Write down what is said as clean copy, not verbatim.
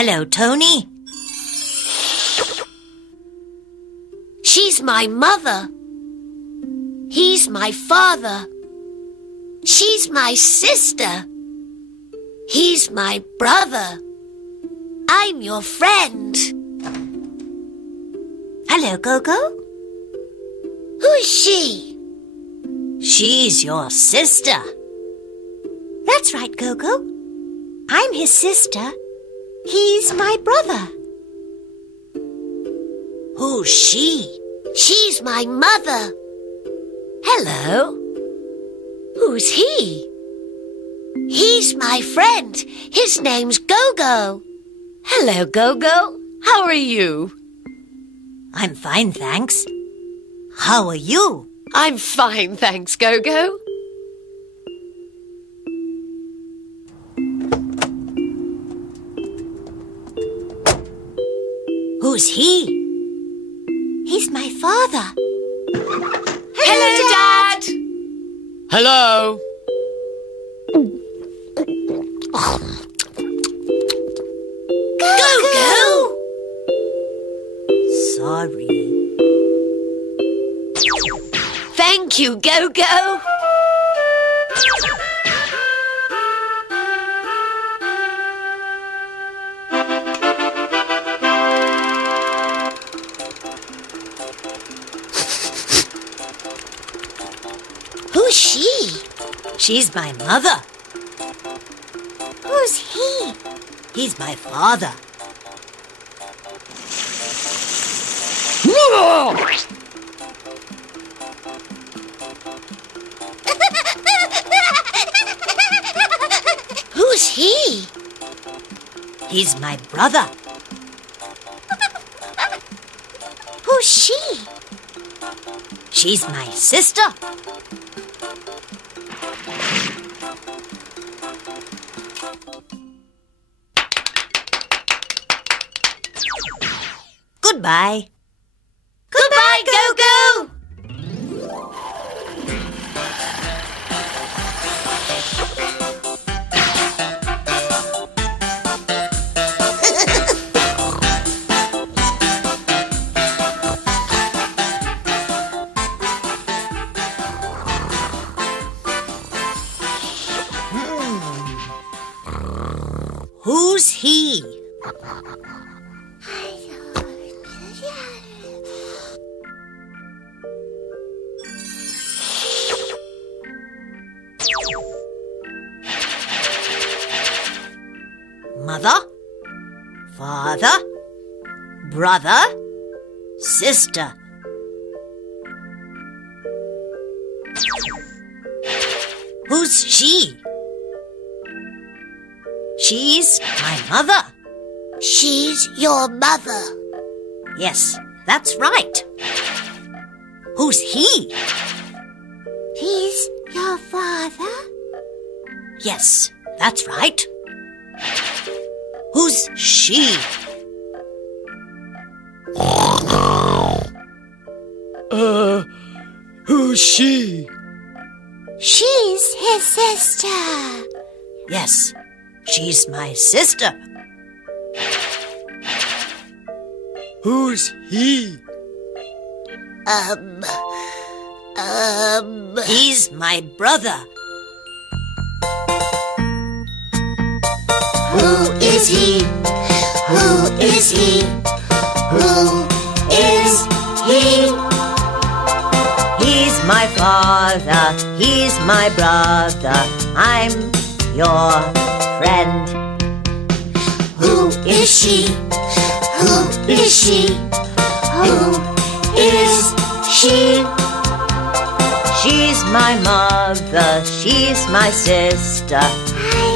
Hello, Tony. She's my mother. He's my father. She's my sister. He's my brother. I'm your friend. Hello, Gogo. Who's she? She's your sister. That's right, Gogo. I'm his sister. He's my brother. Who's she? She's my mother. Hello. Who's he? He's my friend. His name's Gogo. Hello, Gogo. How are you? I'm fine, thanks. How are you? I'm fine, thanks, Gogo. Who's he? He's my father. Hello, Dad. Hello. Gogo! Sorry. Thank you, Gogo. Who's she? She's my mother. Who's he? He's my father. Who's he? He's my brother. Who's she? She's my sister. Goodbye. Goodbye, Gogo! Who's he? Mother, father, brother, sister. Who's she? She's my mother. She's your mother. Yes, that's right. Who's he? He's your father? Yes, that's right. Who's she? Who's she? She's his sister. Yes, she's my sister. Who's he? He's my brother. Who is he? Who is he? Who is he? He's my father, he's my brother, I'm your friend. Who is she? Who is she? Who is she? She's my mother, she's my sister. I